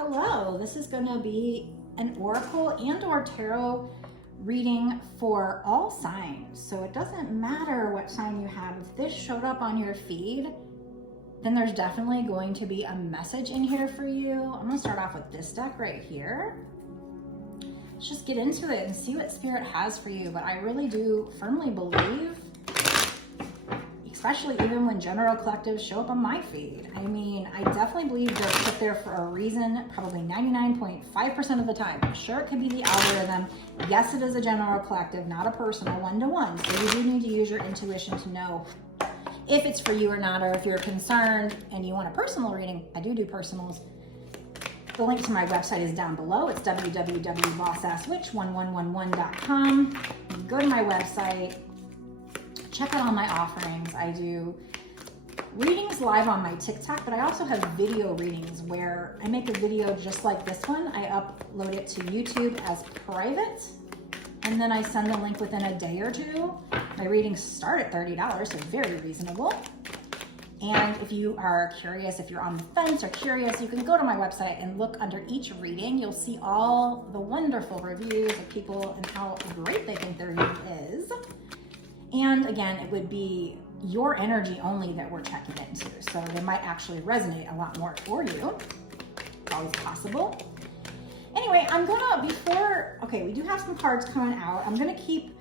Hello, this is going to be an oracle and or tarot reading for all signs. So it doesn't matter what sign you have. If this showed up on your feed, then there's definitely going to be a message in here for you. I'm going to start off with this deck right here. Let's just get into it and see what Spirit has for you. But I really do firmly believe, especially even when general collectives show up on my feed. I mean, I definitely believe they're put there for a reason, probably 99.5% of the time. Sure, it could be the algorithm. Yes, it is a general collective, not a personal one-to-one. So you do need to use your intuition to know if it's for you or not, or if you're concerned and you want a personal reading. I do personals. The link to my website is down below. It's www.bossasswitch1111.com. Go to my website. Check out all my offerings. I do readings live on my TikTok, but I also have video readings where I make a video just like this one. I upload it to YouTube as private, and then I send the link within a day or two. My readings start at $30, so very reasonable. And if you are curious, if you're on the fence or curious, you can go to my website and look under each reading. You'll see all the wonderful reviews of people and how great they think their reading is. And again, it would be your energy only that we're checking into. So they might actually resonate a lot more for you. It's always possible. Anyway, we do have some cards coming out. I'm gonna keep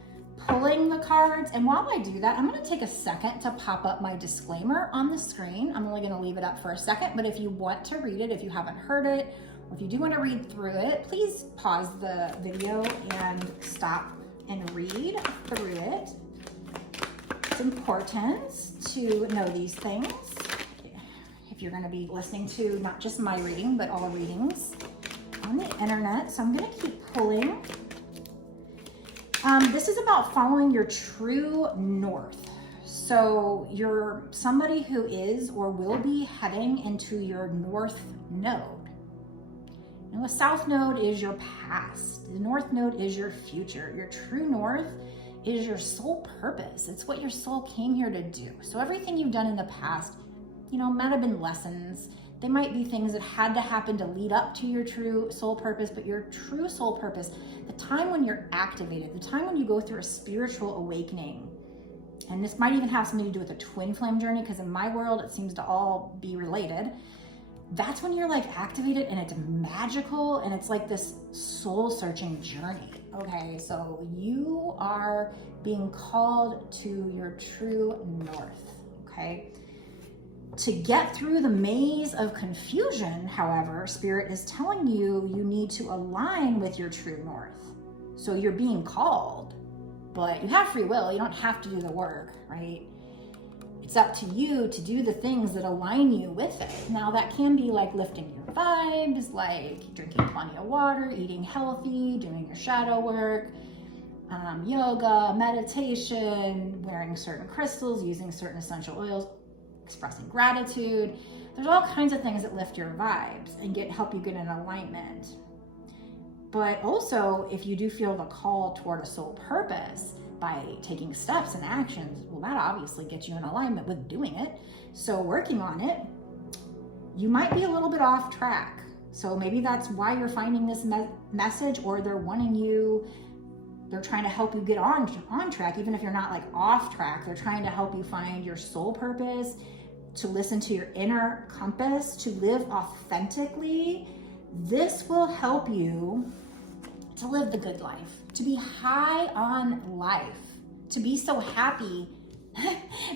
pulling the cards. And while I do that, I'm gonna take a second to pop up my disclaimer on the screen. I'm only gonna leave it up for a second, but if you want to read it, if you haven't heard it, or if you do want to read through it, please pause the video and stop and read through it. It's important to know these things if you're going to be listening to not just my reading, but all readings on the internet. So I'm going to keep pulling. This is about following your true north. So you're somebody who is or will be heading into your north node. Now, the south node is your past. The north node is your future. Your true north is your soul purpose. It's what your soul came here to do. So everything you've done in the past, might have been lessons. They might be things that had to happen to lead up to your true soul purpose, but your true soul purpose, the time when you're activated, the time when you go through a spiritual awakening, and this might even have something to do with a twin flame journey, because in my world, it seems to all be related. That's when you're activated and it's magical and it's like this soul searching journey. Okay, so you are being called to your true north, okay? To get through the maze of confusion, however, Spirit is telling you need to align with your true north. So you're being called, but you have free will. You don't have to do the work, right? It's up to you to do the things that align you with it. Now that can be like lifting your vibes, like drinking plenty of water, eating healthy, doing your shadow work, yoga, meditation, wearing certain crystals, using certain essential oils, expressing gratitude. There's all kinds of things that lift your vibes and help you get in alignment. But also, if you do feel the call toward a soul purpose, by taking steps and actions, well, that obviously gets you in alignment with doing it. So working on it, you might be a little bit off track. So maybe that's why you're finding this message, or they're trying to help you get on track. Even if you're not off track, they're trying to help you find your soul purpose, to listen to your inner compass, to live authentically. This will help you to live the good life, to be high on life, to be so happy.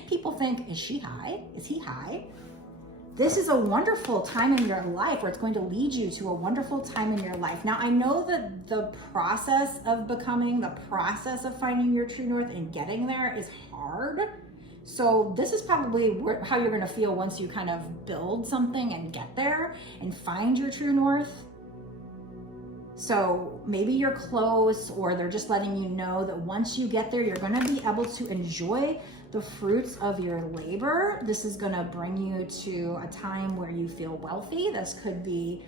People think, is she high? Is he high? This is a wonderful time in your life, where it's going to lead you to a wonderful time in your life. Now, I know that the process of finding your true north and getting there is hard. So this is probably how you're going to feel once you kind of build something and get there and find your true north. So maybe you're close, or they're just letting you know that once you get there, you're going to be able to enjoy the fruits of your labor. This is going to bring you to a time where you feel wealthy. This could be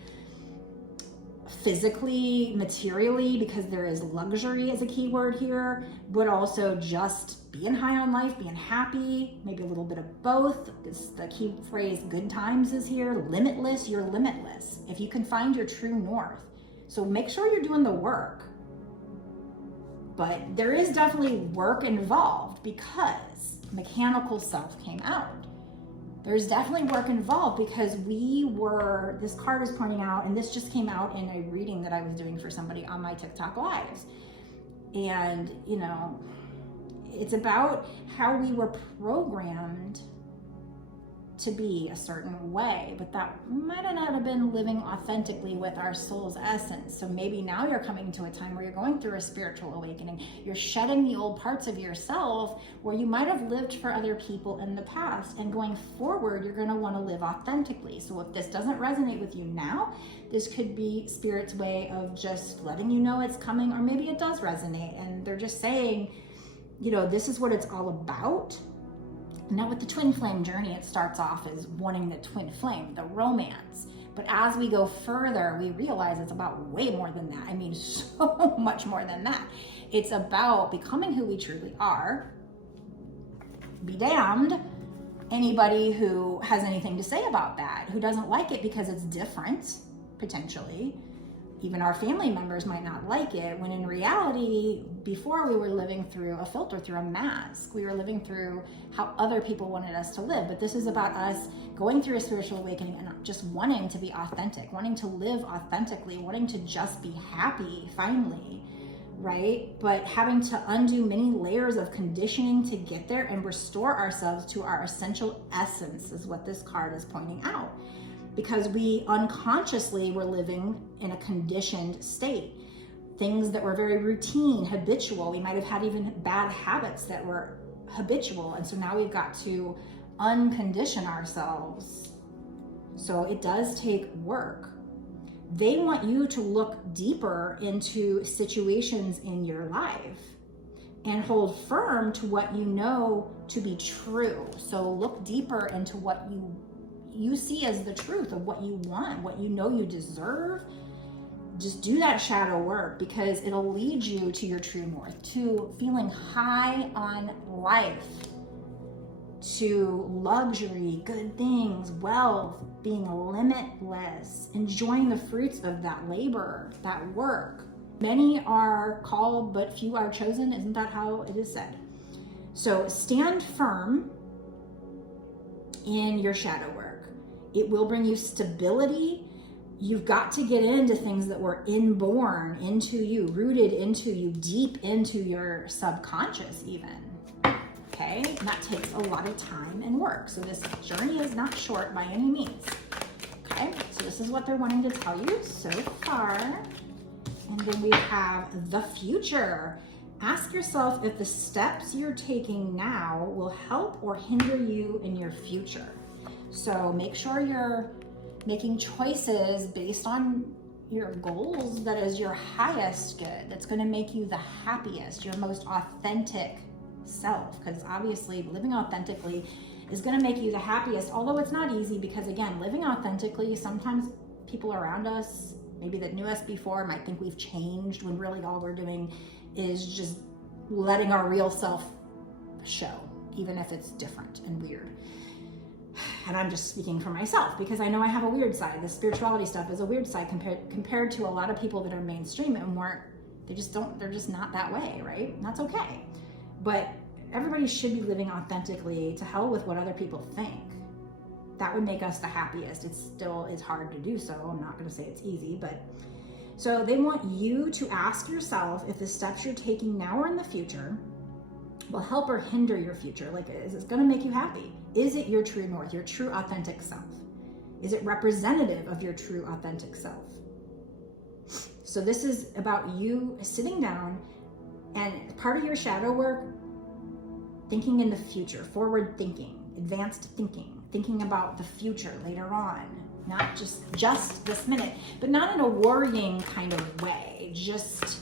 physically, materially, because there is luxury as a key word here, but also just being high on life, being happy, maybe a little bit of both. The key phrase, good times, is here. Limitless, you're limitless. If you can find your true north. So make sure you're doing the work. But there is definitely work involved because mechanical self came out. There's definitely work involved because this card is pointing out, and this just came out in a reading that I was doing for somebody on my TikTok lives. And, you know, it's about how we were programmed to be a certain way, but that might not have been living authentically with our soul's essence. So maybe now you're coming to a time where you're going through a spiritual awakening. You're shedding the old parts of yourself where you might have lived for other people in the past, and going forward, you're going to want to live authentically. So if this doesn't resonate with you now, this could be Spirit's way of just letting you know it's coming, or maybe it does resonate and they're just saying, you know, this is what it's all about. Now with the twin flame journey, it starts off as wanting the twin flame, the romance. But as we go further, we realize it's about way more than that. I mean, so much more than that. It's about becoming who we truly are. Be damned anybody who has anything to say about that, who doesn't like it because it's different, potentially. Even our family members might not like it, when in reality, before we were living through a filter, through a mask. We were living through how other people wanted us to live. But this is about us going through a spiritual awakening and just wanting to be authentic, wanting to live authentically, wanting to just be happy, finally, right? But having to undo many layers of conditioning to get there and restore ourselves to our essential essence is what this card is pointing out. Because we unconsciously were living in a conditioned state. Things that were very routine, habitual. We might have had even bad habits that were habitual. And so now we've got to uncondition ourselves. So it does take work. They want you to look deeper into situations in your life and hold firm to what you know to be true. So look deeper into what you see as the truth of what you want, what you know you deserve. Just do that shadow work, because it'll lead you to your true north, to feeling high on life, to luxury, good things, wealth, being limitless, enjoying the fruits of that labor, that work. Many are called, but few are chosen. Isn't that how it is said? So stand firm in your shadow work. It will bring you stability. You've got to get into things that were inborn into you, rooted into you, deep into your subconscious even, okay? And that takes a lot of time and work. So this journey is not short by any means, okay? So this is what they're wanting to tell you so far. And then we have the future. Ask yourself if the steps you're taking now will help or hinder you in your future. So make sure you're making choices based on your goals that is your highest good, that's going to make you the happiest, your most authentic self. Because obviously living authentically is going to make you the happiest, although it's not easy, because again, living authentically, sometimes people around us, maybe that knew us before, might think we've changed, when really all we're doing is just letting our real self show, even if it's different and weird. And I'm just speaking for myself, because I know I have a weird side. The spirituality stuff is a weird side compared to a lot of people that are mainstream and they're just not that way, right? And that's okay. But everybody should be living authentically. To hell with what other people think. That would make us the happiest. It's hard to do so. I'm not going to say it's easy, but so they want you to ask yourself if the steps you're taking now or in the future will help or hinder your future. Like, is it going to make you happy? Is it your true north, your true authentic self? Is it representative of your true authentic self? So this is about you sitting down, and part of your shadow work, thinking in the future, forward thinking, advanced thinking about the future later on, not just this minute, but not in a worrying kind of way, just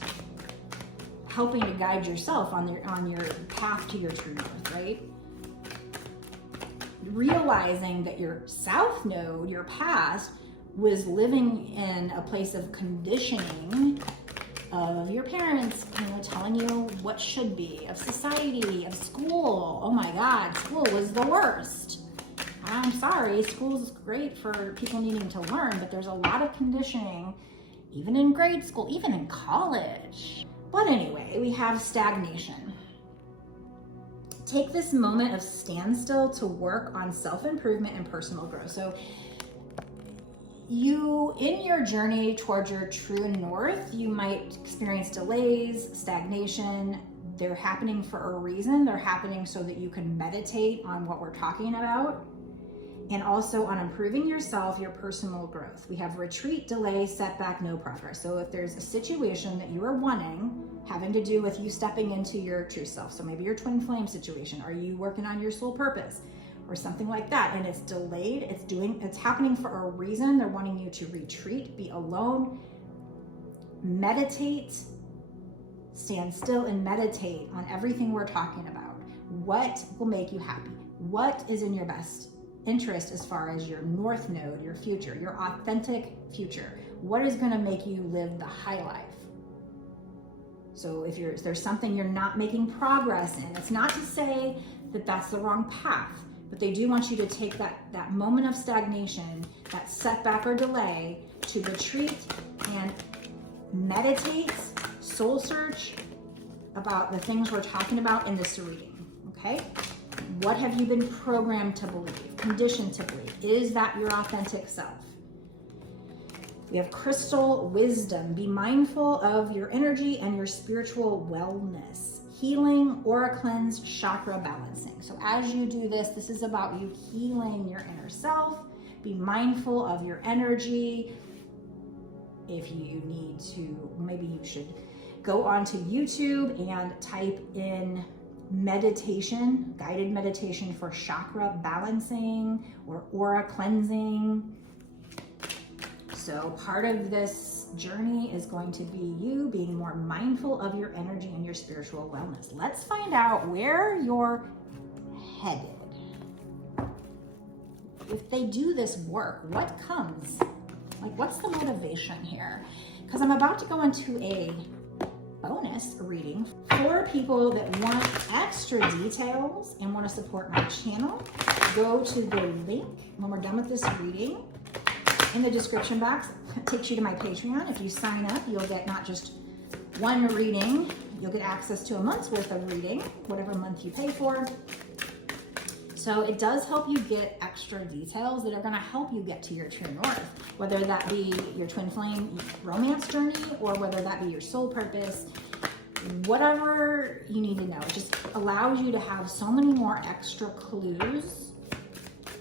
helping to guide yourself on your path to your true north, right? Realizing that your south node, your past, was living in a place of conditioning of your parents, telling you what should be, of society, of school. Oh my God, school was the worst. I'm sorry, school's great for people needing to learn, but there's a lot of conditioning, even in grade school, even in college. But anyway, we have stagnation. Take this moment of standstill to work on self-improvement and personal growth. So you, in your journey towards your true north, you might experience delays, stagnation. They're happening for a reason. They're happening so that you can meditate on what we're talking about, and also on improving yourself, your personal growth. We have retreat, delay, setback, no progress. So if there's a situation that you are wanting, having to do with you stepping into your true self, so maybe your twin flame situation, are you working on your soul purpose or something like that, and it's delayed, it's happening for a reason. They're wanting you to retreat, be alone, meditate, stand still and meditate on everything we're talking about. What will make you happy? What is in your best interest as far as your north node, your future, your authentic future? What is going to make you live the high life? So if there's something you're not making progress in, it's not to say that that's the wrong path, but they do want you to take that moment of stagnation, that setback or delay, to retreat and meditate, soul search about the things we're talking about in this reading, okay? What have you been programmed to believe, conditioned to believe? Is that your authentic self? We have crystal wisdom. Be mindful of your energy and your spiritual wellness. Healing, aura cleanse, chakra balancing. So as you do this, this is about you healing your inner self. Be mindful of your energy. If you need to, maybe you should go onto YouTube and type in meditation, guided meditation for chakra balancing or aura cleansing. So part of this journey is going to be you being more mindful of your energy and your spiritual wellness. Let's find out where you're headed. If they do this work, what comes? Like, what's the motivation here? Because I'm about to go into a bonus reading for people that want extra details and want to support my channel. Go to the link when we're done with this reading in the description box. It takes you to my Patreon. If you sign up, you'll get not just one reading, you'll get access to a month's worth of reading, whatever month you pay for. So it does help you get extra details that are going to help you get to your true north, whether that be your twin flame romance journey or whether that be your soul purpose. Whatever you need to know, it just allows you to have so many more extra clues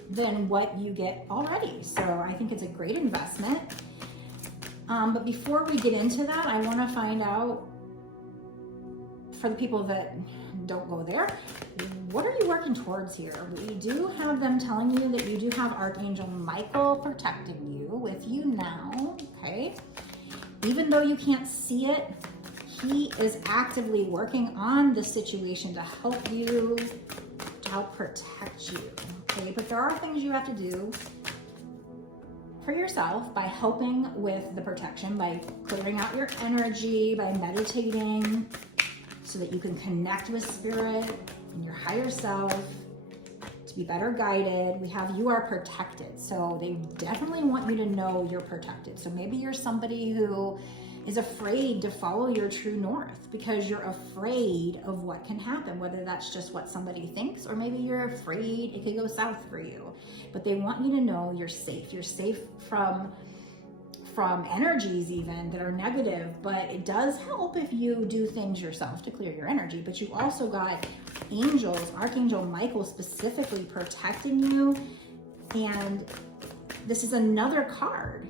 than what you get already. So I think it's a great investment. But before we get into that, I want to find out, for the people that don't go there, what are you working towards here? We do have them telling you that you do have Archangel Michael protecting you with you now, okay? Even though you can't see it, he is actively working on the situation to help you, to help protect you, okay? But there are things you have to do for yourself by helping with the protection, by clearing out your energy, by meditating, so that you can connect with spirit and your higher self to be better guided. We have you are protected. So they definitely want you to know you're protected. So maybe you're somebody who is afraid to follow your true north because you're afraid of what can happen, whether that's just what somebody thinks, or maybe you're afraid it could go south for you. But they want you to know you're safe. You're safe from energies even that are negative, but it does help if you do things yourself to clear your energy. But you also got angels, Archangel Michael specifically protecting you. And this is another card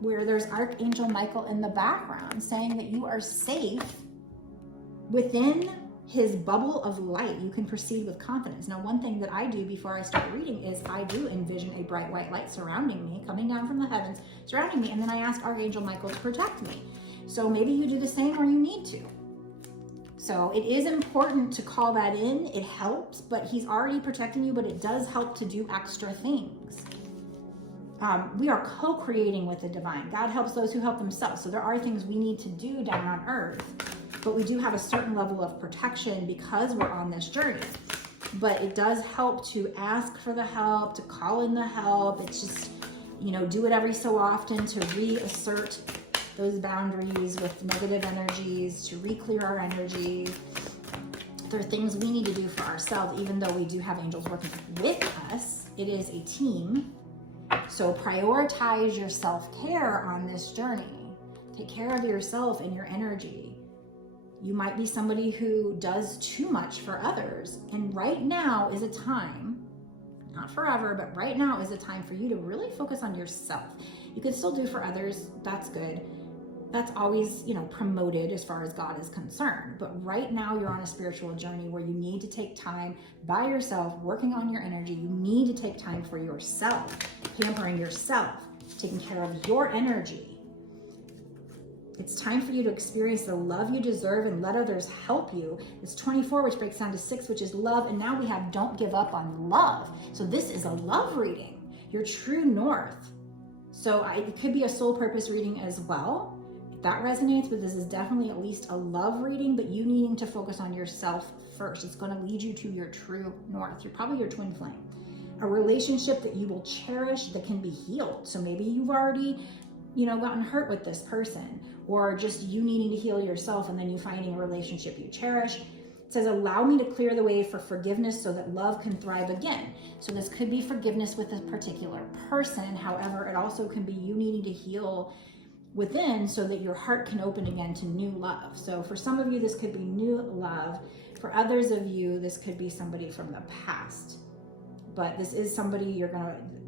where there's Archangel Michael in the background saying that you are safe within his bubble of light. You can proceed with confidence. Now, one thing that I do before I start reading is I do envision a bright white light surrounding me, coming down from the heavens, surrounding me, and then I ask Archangel Michael to protect me. So maybe you do the same or you need to. So it is important to call that in. It helps, but he's already protecting you, but it does help to do extra things. we are co-creating with the divine. God helps those who help themselves. So there are things we need to do down on earth, but we do have a certain level of protection because we're on this journey. But it does help to ask for the help, to call in the help. It's just, you know, do it every so often to reassert those boundaries with negative energies, to re-clear our energy. There are things we need to do for ourselves, even though we do have angels working with us. It is a team. So prioritize your self-care on this journey. Take care of yourself and your energy. You might be somebody who does too much for others. And right now is a time, not forever, but right now is a time for you to really focus on yourself. You can still do for others. That's good. That's always, you know, promoted as far as God is concerned. But right now you're on a spiritual journey where you need to take time by yourself, working on your energy. You need to take time for yourself, pampering yourself, taking care of your energy. It's time for you to experience the love you deserve and let others help you. It's 24, which breaks down to 6, which is love. And now we have don't give up on love. So this is a love reading, your true north. So it could be a soul purpose reading as well. That resonates, but this is definitely at least a love reading, but you needing to focus on yourself first. It's going to lead you to your true north. You're probably your twin flame. A relationship that you will cherish that can be healed. So maybe you've already, you know, gotten hurt with this person, or just you needing to heal yourself and then you finding a relationship you cherish. It says, allow me to clear the way for forgiveness so that love can thrive again. So this could be forgiveness with a particular person. However, it also can be you needing to heal within so that your heart can open again to new love. So for some of you, this could be new love. For others of you, this could be somebody from the past. But this is somebody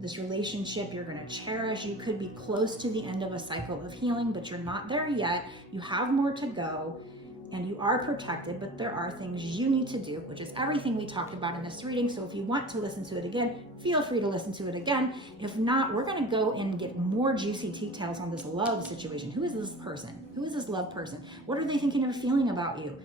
this relationship you're gonna cherish. You could be close to the end of a cycle of healing, but you're not there yet. You have more to go and you are protected, but there are things you need to do, which is everything we talked about in this reading. So if you want to listen to it again, feel free to listen to it again. If not, we're gonna go and get more juicy details on this love situation. Who is this person? Who is this love person? What are they thinking or feeling about you?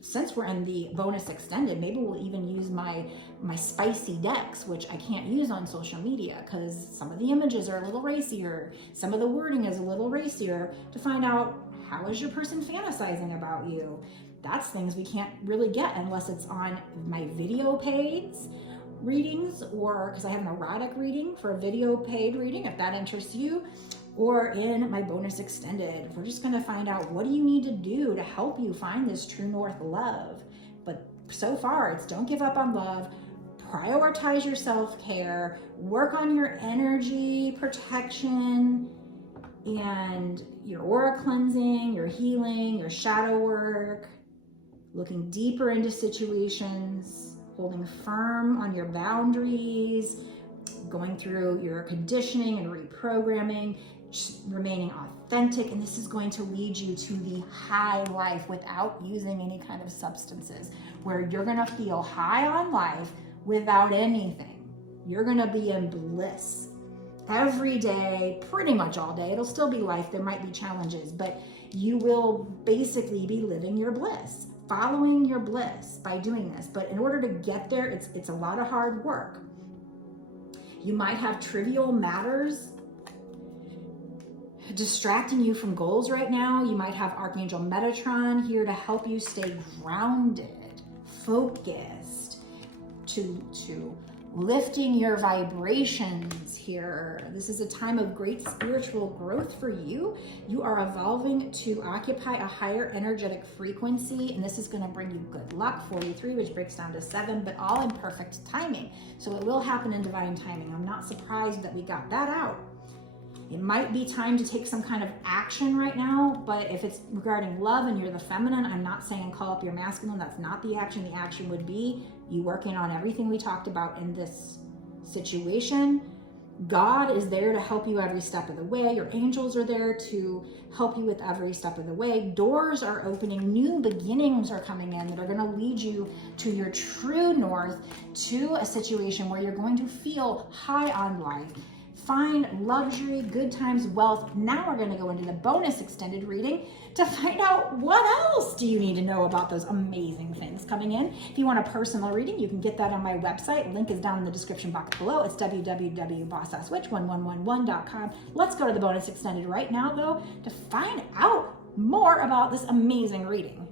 Since we're in the bonus extended, maybe we'll even use my spicy decks, which I can't use on social media because some of the images are a little racier, some of the wording is a little racier, to find out how is your person fantasizing about you. That's things we can't really get unless it's on my video paid readings, or because I have an erotic reading for a video paid reading, if that interests you, or in my bonus extended. We're just going to find out what do you need to do to help you find this true north love. But so far, it's don't give up on love, prioritize your self-care, work on your energy protection and your aura cleansing, your healing, your shadow work, looking deeper into situations, holding firm on your boundaries, going through your conditioning and reprogramming, remaining authentic. And this is going to lead you to the high life without using any kind of substances, where you're going to feel high on life without anything. You're going to be in bliss every day, pretty much all day. It'll still be life. There might be challenges, but you will basically be living your bliss, following your bliss by doing this. But in order to get there, it's a lot of hard work. You might have trivial matters distracting you from goals right now. You might have Archangel Metatron here to help you stay grounded, focused, to lifting your vibrations here. This is a time of great spiritual growth for you. You are evolving to occupy a higher energetic frequency, and this is going to bring you good luck. 43, which breaks down to 7, but all in perfect timing. So it will happen in divine timing. I'm not surprised that we got that out. It might be time to take some kind of action right now, but if it's regarding love and you're the feminine, I'm not saying call up your masculine. That's not the action. The action would be you working on everything we talked about in this situation. God is there to help you every step of the way. Your angels are there to help you with every step of the way. Doors are opening. New beginnings are coming in that are going to lead you to your true north, to a situation where you're going to feel high on life, find luxury, good times, wealth. Now we're going to go into the bonus extended reading to find out what else do you need to know about those amazing things coming in. If you want a personal reading, you can get that on my website. Link is down in the description box below. It's www.bossasswitch1111.com. Let's go to the bonus extended right now, though, to find out more about this amazing reading.